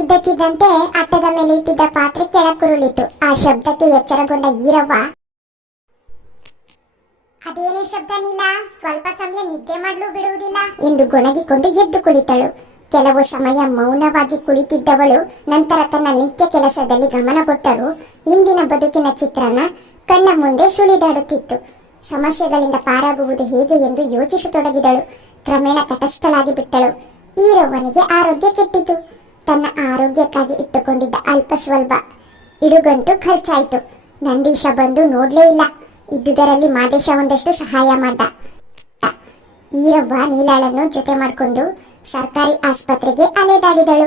ಇದ್ದಕ್ಕಿದ್ದಂತೆ ಅಟ್ಟದ ಮೇಲೆ ಇಟ್ಟಿದ್ದ ಪಾತ್ರೆ ಕೆಳಕುರುಳಿತು. ಆ ಶಬ್ದಕ್ಕೆ ಎಚ್ಚರಗೊಂಡ ಈರವ್ವ, ಅದೇನೇ ಶಬ್ದ ನೀಲ, ಸ್ವಲ್ಪ ಸಮಯ ನಿದ್ದೆ ಮಾಡಲು ಬಿಡುವುದಿಲ್ಲ ಎಂದು ಗೊಣಗಿಕೊಂಡು ಎದ್ದು ಕುಳಿತಳು. ಕೆಲವು ಸಮಯ ಮೌನವಾಗಿ ಕುಳಿತಿದ್ದವಳು ನಂತರ ತನ್ನ ನಿತ್ಯ ಕೆಲಸದಲ್ಲಿ ಗಮನ ಕೊಟ್ಟರು. ಇಂದಿನ ಬದುಕಿನ ಚಿತ್ರಣ ಕಣ್ಣ ಮುಂದೆ ಸುಳಿದಾಡುತ್ತಿತ್ತು. ಸಮಸ್ಯೆಗಳಿಂದ ಪಾರಾಗುವುದು ಹೇಗೆ ಎಂದು ಯೋಚಿಸತೊಡಗಿದಳು. ಕ್ರಮೇಣ ತಟಸ್ಥಳಾಗಿ ಬಿಟ್ಟಳು. ಈರವ್ವನಿಗೆ ಆರೋಗ್ಯ ಕೆಟ್ಟಿತು. ತನ್ನ ಆರೋಗ್ಯಕ್ಕಾಗಿ ಇಟ್ಟುಕೊಂಡಿದ್ದ ಅಲ್ಪ ಸ್ವಲ್ಪ ಇಡುಗಂಟು ಖರ್ಚಾಯಿತು. ನಂದೀಶ ಬಂದು ನೋಡ್ಲೇ ಇಲ್ಲ. ಇದ್ದುದರಲ್ಲಿ ಮಾದೇಶ ಒಂದಷ್ಟು ಸಹಾಯ ಮಾಡ್ದ. ಈರವ್ವ ನೀಲಾಳನ್ನು ಜೊತೆ ಮಾಡಿಕೊಂಡು ಸರ್ಕಾರಿ ಆಸ್ಪತ್ರೆಗೆ ಅಲೆದಾಡಿದಳು.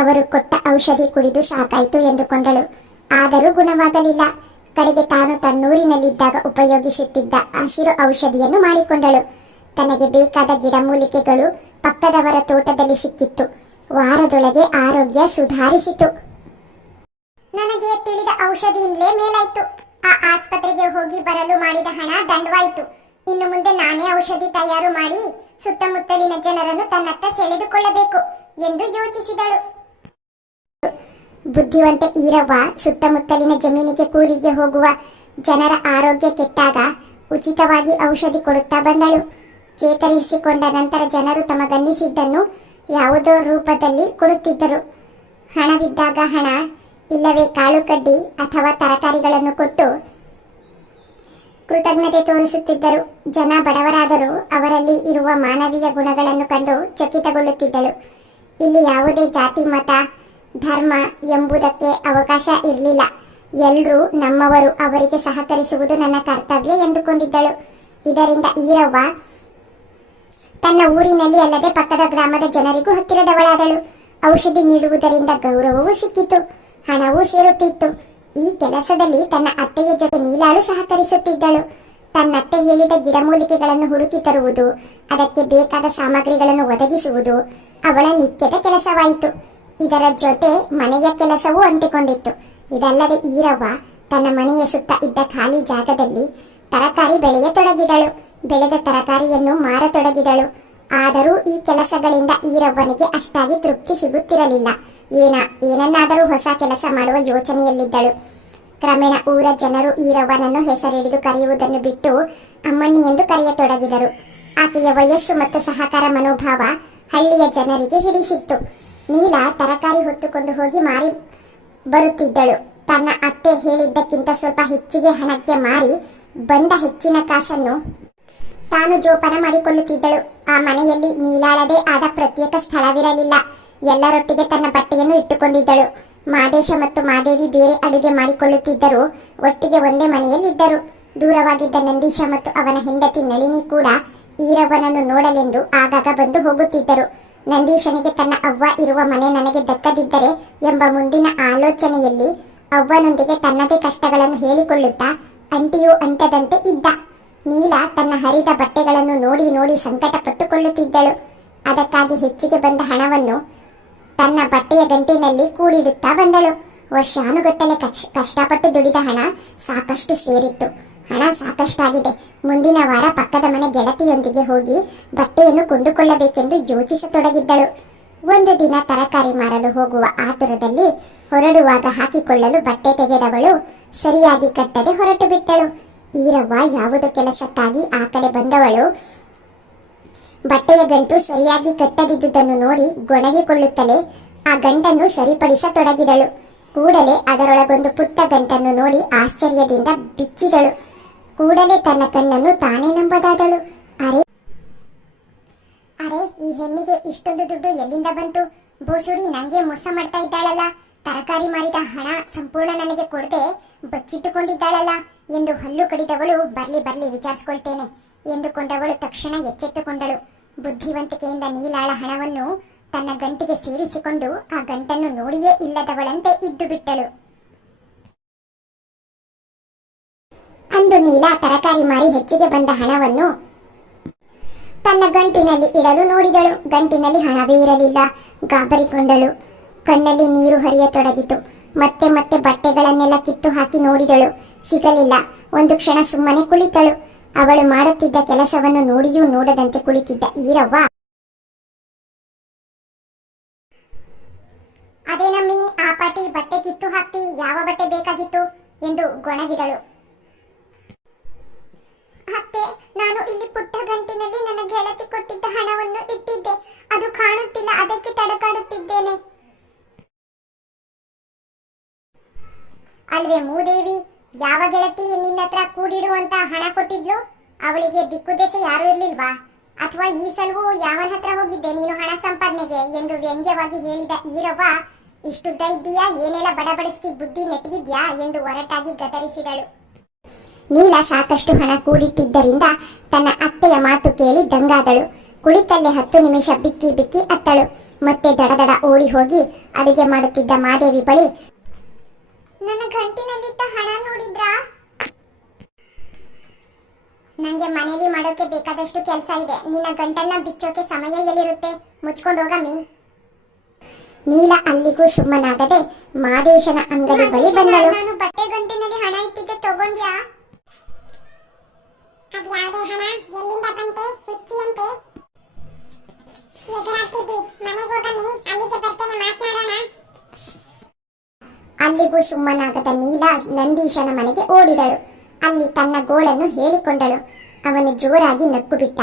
ಅವರು ಕೊಟ್ಟ ಔಷಧಿ ಕುಡಿದು ಸಾಕಾಯಿತು ಎಂದುಕೊಂಡಳು. ಆದರೂ ಗುಣವಾಗಲಿಲ್ಲ. ಕಡೆಗೆ ತಾನು ತನ್ನೂರಿನಲ್ಲಿದ್ದಾಗ ಉಪಯೋಗಿಸುತ್ತಿದ್ದ ಹಸಿರು ಔಷಧಿಯನ್ನು ಮಾಡಿಕೊಂಡಳು. ತನಗೆ ಬೇಕಾದ ಗಿಡಮೂಲಿಕೆಗಳು ಪಕ್ಕದವರ ತೋಟದಲ್ಲಿ ಸಿಕ್ಕಿತ್ತು. ವಾರದೊಳಗೆ ಆರೋಗ್ಯ ಸುಧಾರಿಸಿತು. ನನಗೆ ತಿಳಿದ ಔಷಧಿಯಿಂದಲೇ ಮೇಲಾಯ್ತು. ಆ ಆಸ್ಪತ್ರೆಗೆ ಹೋಗಿ ಬರಲು ಮಾಡಿದ ಹಣ ದಂಡವಾಯಿತು. ಇನ್ನು ಮುಂದೆ ನಾನೇ ಔಷಧಿ ತಯಾರು ಮಾಡಿ ಸುತ್ತಮುತ್ತಲಿನ ಜನರನ್ನು ತನ್ನತ್ತ ಸೆಳೆದುಕೊಳ್ಳಬೇಕು ಎಂದು ಯೋಚಿಸಿದಳು. ಬುದ್ಧಿವಂತೆ ಈರವ್ವ ಸುತ್ತಮುತ್ತಲಿನ ಜಮೀನಿಗೆ ಕೂಲಿಗೆ ಹೋಗುವ ಜನರ ಆರೋಗ್ಯ ಕೆಟ್ಟಾಗ ಉಚಿತವಾಗಿ ಔಷಧಿ ಕೊಡುತ್ತಾ ಬಂದಳು. ಚೇತರಿಸಿಕೊಂಡ ನಂತರ ಜನರು ತಮಗನ್ನಿಸಿದ್ದನ್ನು ಯಾವುದೋ ರೂಪದಲ್ಲಿ ಕೊಡುತ್ತಿದ್ದರು. ಹಣವಿದ್ದಾಗ ಹಣ, ಇಲ್ಲವೇ ಕಾಳು ಕಡ್ಡಿ ಅಥವಾ ತರಕಾರಿಗಳನ್ನು ಕೊಟ್ಟು ಕೃತಜ್ಞತೆ ತೋರಿಸುತ್ತಿದ್ದರು. ಜನ ಬಡವರಾದರೂ ಅವರಲ್ಲಿ ಇರುವ ಮಾನವೀಯ ಗುಣಗಳನ್ನು ಕಂಡು ಚಕಿತಗೊಳ್ಳುತ್ತಿದ್ದಳು. ಇಲ್ಲಿ ಯಾವುದೇ ಜಾತಿ, ಮತ, ಧರ್ಮ ಎಂಬುದಕ್ಕೆ ಅವಕಾಶ ಇರಲಿಲ್ಲ. ಎಲ್ಲರೂ ನಮ್ಮವರು, ಅವರಿಗೆ ಸಹಕರಿಸುವುದು ನನ್ನ ಕರ್ತವ್ಯ ಎಂದುಕೊಂಡಿದ್ದಳು. ಇದರಿಂದ ಈರವ್ವ ತನ್ನ ಊರಿನಲ್ಲಿ ಅಲ್ಲದೆ ಪಕ್ಕದ ಗ್ರಾಮದ ಜನರಿಗೂ ಹತ್ತಿರದವಳಾದಳು. ಔಷಧಿ ನೀಡುವುದರಿಂದ ಗೌರವವೂ ಸಿಕ್ಕಿತು, ಹಣವೂ ಸೇರುತ್ತಿತ್ತು. ಈ ಕೆಲಸದಲ್ಲಿ ತನ್ನ ಅತ್ತೆಯ ಜೊತೆ ನೀಲಾಳು ಸಹಕರಿಸುತ್ತಿದ್ದಳು. ತನ್ನತ್ತೆ ಹೇಳಿದ ಗಿಡಮೂಲಿಕೆಗಳನ್ನು ಹುಡುಕಿ ತರುವುದು, ಅದಕ್ಕೆ ಬೇಕಾದ ಸಾಮಗ್ರಿಗಳನ್ನು ಒದಗಿಸುವುದು ಅವಳ ನಿತ್ಯದ ಕೆಲಸವಾಯಿತು. ಇದರ ಜೊತೆ ಮನೆಯ ಕೆಲಸವೂ ಅಂಟಿಕೊಂಡಿತ್ತು. ಇದಲ್ಲದೆ ಈರವ್ವ ತನ್ನ ಮನೆಯ ಸುತ್ತ ಇದ್ದ ಖಾಲಿ ಜಾಗದಲ್ಲಿ ತರಕಾರಿ ಬೆಳೆಯತೊಡಗಿದಳು. ಬೆಳೆದ ತರಕಾರಿಯನ್ನು ಮಾರತೊಡಗಿದಳು. ಆದರೂ ಈ ಕೆಲಸಗಳಿಂದ ಈರವ್ವನಿಗೆ ಅಷ್ಟಾಗಿ ತೃಪ್ತಿ ಸಿಗುತ್ತಿರಲಿಲ್ಲ. ಏನನ್ನಾದರೂ ಹೊಸ ಕೆಲಸ ಮಾಡುವ ಯೋಚನೆಯಲ್ಲಿದ್ದಳು. ಕ್ರಮೇಣ ಊರ ಜನರು ಈರವ್ವನನ್ನು ಹೆಸರಿಡಿದು ಕರೆಯುವುದನ್ನು ಬಿಟ್ಟು ಅಮ್ಮಣ್ಣಿ ಎಂದು ಕರೆಯತೊಡಗಿದರು. ಆಕೆಯ ವಯಸ್ಸು ಮತ್ತು ಸಹಕಾರ ಮನೋಭಾವ ಹಳ್ಳಿಯ ಜನರಿಗೆ ಹಿಡಿಸಿತ್ತು. ನೀಲ ತರಕಾರಿ ಹೊತ್ತುಕೊಂಡು ಹೋಗಿ ಮಾರಿ ಬರುತ್ತಿದ್ದಳು. ತನ್ನ ಅತ್ತೆ ಹೇಳಿದ್ದಕ್ಕಿಂತ ಸ್ವಲ್ಪ ಹೆಚ್ಚಿಗೆ ಹಣಕ್ಕೆ ಮಾರಿ ಬಂದ ಹೆಚ್ಚಿನ ಕಾಸನ್ನು ತಾನು ಜೋಪಾನ ಮಾಡಿಕೊಳ್ಳುತ್ತಿದ್ದಳು. ಆ ಮನೆಯಲ್ಲಿ ನೀಲಾಳದೇ ಆದ ಪ್ರತ್ಯೇಕ ಸ್ಥಳವಿರಲಿಲ್ಲ. ಎಲ್ಲರೊಟ್ಟಿಗೆ ತನ್ನ ಬಟ್ಟೆಯನ್ನು ಇಟ್ಟುಕೊಂಡಿದ್ದಳು. ಮಾದೇಶ ಮತ್ತು ಮಾದೇವಿ ಬೇರೆ ಅಡುಗೆ ಮಾಡಿಕೊಳ್ಳುತ್ತಿದ್ದರು. ಒಟ್ಟಿಗೆ ಒಂದೇ ಮನೆಯಲ್ಲಿದ್ದರು. ದೂರವಾಗಿದ್ದ ನಂದೀಶ ಮತ್ತು ಅವನ ಹೆಂಡತಿ ನಳಿನಿ ಕೂಡ ಈರವ್ವನನ್ನು ನೋಡಲೆಂದು ಆಗಾಗ ಬಂದು ಹೋಗುತ್ತಿದ್ದರು. ನಂದೀಶನಿಗೆ ತನ್ನ ಅವ್ವ ಇರುವ ಮನೆ ನನಗೆ ದಕ್ಕದಿದ್ದರೆ ಎಂಬ ಮುಂದಿನ ಆಲೋಚನೆಯಲ್ಲಿ ಅವ್ವನೊಂದಿಗೆ ತನ್ನದೇ ಕಷ್ಟಗಳನ್ನು ಹೇಳಿಕೊಳ್ಳುತ್ತಾ ಅಂಟಿಯೂ ಅಂಟದಂತೆ ಇದ್ದ. ನೀಲ ತನ್ನ ಹರಿದ ಬಟ್ಟೆಗಳನ್ನು ನೋಡಿ ನೋಡಿ ಸಂಕಟ ಪಟ್ಟುಕೊಳ್ಳುತ್ತಿದ್ದಳು. ಅದಕ್ಕಾಗಿ ಹೆಚ್ಚಿಗೆ ಬಂದ ಹಣವನ್ನು ತನ್ನ ಬಟ್ಟೆಯ ಗಂಟಿನಲ್ಲಿ ಕೂಡಿಡುತ್ತಾ ಬಂದಳು. ವರ್ಷಾನುಗಟ್ಟಲೆ ಕಷ್ಟಪಟ್ಟು ದುಡಿದ ಹಣ ಸಾಕಷ್ಟು ಸೇರಿತ್ತು. ಹಣ ಸಾಕಷ್ಟಾಗಿದೆ. ಮುಂದಿನ ವಾರ ಪಕ್ಕದ ಮನೆ ಗೆಳತಿಯೊಂದಿಗೆ ಹೋಗಿ ಬಟ್ಟೆಯನ್ನು ಕೊಂಡುಕೊಳ್ಳಬೇಕೆಂದು ಯೋಚಿಸತೊಡಗಿದ್ದಳು. ಒಂದು ದಿನ ತರಕಾರಿ ಮಾರಲು ಹೋಗುವ ಆತುರದಲ್ಲಿ ಹೊರಡುವಾಗ ಹಾಕಿಕೊಳ್ಳಲು ಬಟ್ಟೆ ತೆಗೆದವಳು ಸರಿಯಾಗಿ ಕಟ್ಟದೆ ಹೊರಟು ಬಿಟ್ಟಳು. ಈರವ್ವ ಯಾವುದೋ ಕೆಲಸಕ್ಕಾಗಿ ಆ ಕಡೆ ಬಂದವಳು ಬಟ್ಟೆಯ ಗಂಟು ಸರಿಯಾಗಿ ಕಟ್ಟದಿದ್ದುದನ್ನು ನೋಡಿ ಗೊಣಗಿಕೊಳ್ಳುತ್ತಲೇ ಆ ಗಂಟನ್ನು ಸರಿಪಡಿಸತೊಡಗಿದಳು. ಕೂಡಲೇ ಅದರೊಳಗೊಂದು ಪುಟ್ಟ ಗಂಟನ್ನು ನೋಡಿ ಆಶ್ಚರ್ಯದಿಂದ ಬಿಚ್ಚಿದಳು. ಕೂಡಲೇ ತನ್ನ ಕಣ್ಣನ್ನು ತಾನೇ ನಂಬದಾದಳು. ಅರೆ ಅರೆ ಈ ಹೆಣ್ಣಿಗೆ ಇಷ್ಟೊಂದು ದುಡ್ಡು ಎಲ್ಲಿಂದ ಬಂತು? ಬೋಸುಡಿ ನಂಗೆ ಮೋಸ ಮಾಡ್ತಾ ಇದ್ದಾಳಲ್ಲ. ತರಕಾರಿ ಮಾರಿದ ಹಣ ಸಂಪೂರ್ಣ ನನಗೆ ಕೊಡದೆ ಬಚ್ಚಿಟ್ಟುಕೊಂಡಿದ್ದಾಳಲ್ಲ ಎಂದು ಹಲ್ಲು ಕಡಿದವಳು ಬರ್ಲಿ ವಿಚಾರಿಸ್ಕೊಳ್ತೇನೆ ಎಂದುಕೊಂಡವಳು ತಕ್ಷಣ ಎಚ್ಚೆತ್ತುಕೊಂಡಳು. ಬುದ್ಧಿವಂತಿಕೆಯಿಂದ ನೀಲಾಳ ಹಣವನ್ನು ತನ್ನ ಗಂಟಿಗೆ ಸೇರಿಸಿಕೊಂಡು ಆ ಗಂಟನ್ನು ನೋಡಿಯೇ ಇಲ್ಲದವಳಂತೆ ಇದ್ದು ಬಿಟ್ಟಳು. ಅಂದು ನೀಲ ತರಕಾರಿ ಮಾರಿ ಹೆಚ್ಚಿಗೆ ಬಂದ ಹಣವನ್ನು ತನ್ನ ಗಂಟಿನಲ್ಲಿ ಇಡಲು ನೋಡಿದಳು. ಗಂಟಿನಲ್ಲಿ ಹಣವೇ ಇರಲಿಲ್ಲ. ಗಾಬರಿಗೊಂಡಳು. ಕಣ್ಣಲ್ಲಿ ನೀರು ಹರಿಯತೊಡಗಿತು. ಮತ್ತೆ ಮತ್ತೆ ಬಟ್ಟೆಗಳನ್ನೆಲ್ಲ ಕಿತ್ತು ಹಾಕಿ ನೋಡಿದಳು. ಸಿಗಲಿಲ್ಲ. ಒಂದು ಕ್ಷಣ ಸುಮ್ಮನೆ ಕುಳಿತಳು. ಅವಳು ಮಾಡುತ್ತಿದ್ದ ಕೆಲಸವನ್ನು ನೋಡಿಯೂ ನೋಡದಂತೆ ಕುಳಿತಿದ್ದ ಈರವ್ವ, ಅದೇನವ್ವ ಪಾಟಿ ಬಟ್ಟೆ ಕಿತ್ತು ಹಾಕ್ತಿ, ಯಾವ ಬಟ್ಟೆ ಬೇಕಾಗಿತ್ತು ಎಂದು ಗೊಣಗಿದಳು. ಅತ್ತೆ, ನಾನು ಇಲ್ಲಿ ಪುಟ್ಟ ಗಂಟಿನಲ್ಲಿ ನನ್ನ ಗೆಳತಿ ಕೊಟ್ಟಿದ್ದ ಹಣವನ್ನು ಇಟ್ಟಿದ್ದೆ, ಅದು ಕಾಣುತ್ತಿಲ್ಲ, ಅದಕ್ಕೆ ತಡಕಾಡುತ್ತಿದ್ದೇನೆ. ಅಲ್ವೇ ಮೂದೇವಿ, ಯಾವ ಗೆಳತಿ ನಿನ್ನ ಹತ್ರ ಕೂಡಿಡುವಂತ ಹಣ ಕೊಟ್ಟಿದ್ಲು? ಅವಳಿಗೆ ದಿಕ್ಕು ದೆಸೆ ಯಾರು ಇರ್ಲಿಲ್ವಾ? ಅಥವಾ ಈ ಸಲವೂ ಯಾವನ ಹತ್ರ ಹೋಗಿದ್ದೆ ನೀನು ಹಣ ಸಂಪಾದನೆಗೆ ಎಂದು ವ್ಯಂಗ್ಯವಾಗಿ ಹೇಳಿದ ಈರವ್ವ, ಇಷ್ಟುದ್ದ ಇದ್ದೀಯಾ, ಏನೆಲ್ಲ ಬಡಬಡಿಸ್ತಿ, ಬುದ್ಧಿ ನೆಟ್ಟಿದ್ಯಾ ಎಂದು ಒರಟಾಗಿ ಗದರಿಸಿದಳು. ನೀಲ ಸಾಕಷ್ಟು ಹಣ ಕೂಡಿಟ್ಟಿದ್ದರಿಂದ ತನ್ನ ಅತ್ತೆಯ ಮಾತು ಕೇಳಿ ದಂಗಾದಳು. ಕುಳಿತಲ್ಲೇ 10 ನಿಮಿಷ ಬಿಕ್ಕಿ ಬಿಕ್ಕಿ ಅತ್ತಳು. ಮತ್ತೆ ದಡದಡ ಓಡಿ ಹೋಗಿ ಅಡುಗೆ ಮಾಡುತ್ತಿದ್ದ ಮಾದೇವಿ ಬಳಿ, ನನ್ನ ಗಂಟಿನಲ್ಲಿದ್ದ ಹಣ ನೋಡಿದ್ರಾ? ನಂಗೆ ಮನೇಲಿ ಮಾಡೋಕೆ ಬೇಕಾದಷ್ಟು ಕೆಲಸ ಇದೆ, ನಿನ್ನ ಗಂಟನ್ನ ಬಿಚ್ಚೋಕೆ ಸಮಯ ಎಲ್ಲಿರುತ್ತೆ, ಮುಚ್ಕೊಂಡು ಹೋಗಮ್ಮಿ. ನೀಲ ಅಲ್ಲಿಗೂ ಸುಮ್ಮನಾಗದೆ ಮಾದೇಶನ ಅಂಗಡಿ ಬಳಿ ಬಂದಳು. ನಾನು ಬಟ್ಟೆ ಗಂಟಿನಲ್ಲಿ ಹಣ ಇಟ್ಟಿದ್ದೆ, ತಗೊಂಡ್ಯಾ? ಅದ್ಯಾವುದೇ ಹಣ ಎಲ್ಲಿಂದ ಬಂತೆ? ಹುಚ್ಚಿಯಂತೆ ಎದುರಾಗ್ತಿದ್ದಿ, ಮನೆಗೆ ಹೋಗಮ್ಮಿ, ಅಲ್ಲಿಗೆ ಬರ್ತೇನೆ, ಮಾತನಾಡೋಣ. ಅಲ್ಲಿಗೂ ಸುಮ್ಮನಾಗದ ನೀಲ ನಂದೀಶನ ಮನೆಗೆ ಓಡಿದಳು. ಅಲ್ಲಿ ತನ್ನ ಗೋಳನ್ನು ಹೇಳಿಕೊಂಡಳು. ಅವನು ಜೋರಾಗಿ ನಕ್ಕು ಬಿಟ್ಟ.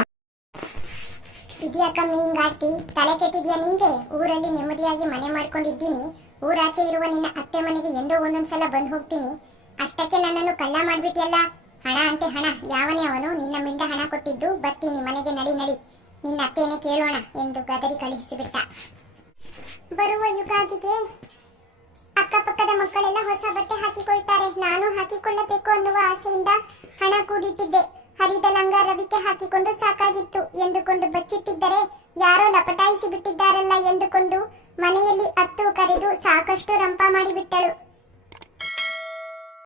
ಇದ್ಯಾಕಮ್ಮಿ ಹಿಂಗಾಡ್ತಿ? ತಲೆ ಕೆಟ್ಟಿದ್ಯಾ ನಿಂಗೆ? ಊರಲ್ಲಿ ನೆಮ್ಮದಿಯಾಗಿ ಮನೆ ಮಾಡ್ಕೊಂಡಿದ್ದೀನಿ, ಊರಾಚೆ ಇರುವ ನಿನ್ನ ಅತ್ತೆ ಮನೆಗೆ ಎಂದೋ ಒಂದೊಂದ್ಸಲ ಬಂದು ಹೋಗ್ತೀನಿ, ಅಷ್ಟಕ್ಕೆ ನನ್ನನ್ನು ಕಳ್ಳ ಮಾಡ್ಬಿಟ್ಟಿಯಲ್ಲ. ಹಣ ಅಂತೆ ಹಣ, ಯಾವನೇ ಅವನು? ನಿನ್ನ ಮಿಂಡ ಹಣ ಕೊಟ್ಟಿದ್ದು, ಬರ್ತೀನಿ ಮನೆಗೆ, ನಡಿ ನಡಿ, ನಿನ್ನ ಅತ್ತೇನೆ ಕೇಳೋಣ ಎಂದು ಗದರಿ ಕಳುಹಿಸಿಬಿಟ್ಟ. ಬರುವ ಯುಗಾದಿಗೆ ಅಕ್ಕಪಕ್ಕದ ಮಕ್ಕಳೆಲ್ಲ ಹೊಸ ಬಟ್ಟೆ ಹಾಕಿಕೊಳ್ತಾರೆ, ನಾನು ಹಾಕಿಕೊಳ್ಳಬೇಕು ಅನ್ನುವ ಆಸೆಯಿಂದ ಹಣ ಕೂಡಿಟ್ಟಿದ್ದೆ. ಹರಿದ ಲಂಗ ರವಿಕೆ ಹಾಕಿಕೊಂಡು ಸಾಕಾಗಿತ್ತು ಎಂದುಕೊಂಡು ಬಚ್ಚಿಟ್ಟಿದ್ದರೆ ಯಾರೋ ಲಪಟಾಯಿಸಿ ಬಿಟ್ಟಿದ್ದಾರಲ್ಲ ಎಂದುಕೊಂಡು ಮನೆಯಲ್ಲಿ ಅತ್ತು ಕರೆದು ಸಾಕಷ್ಟು ರಂಪ ಮಾಡಿಬಿಟ್ಟಳು.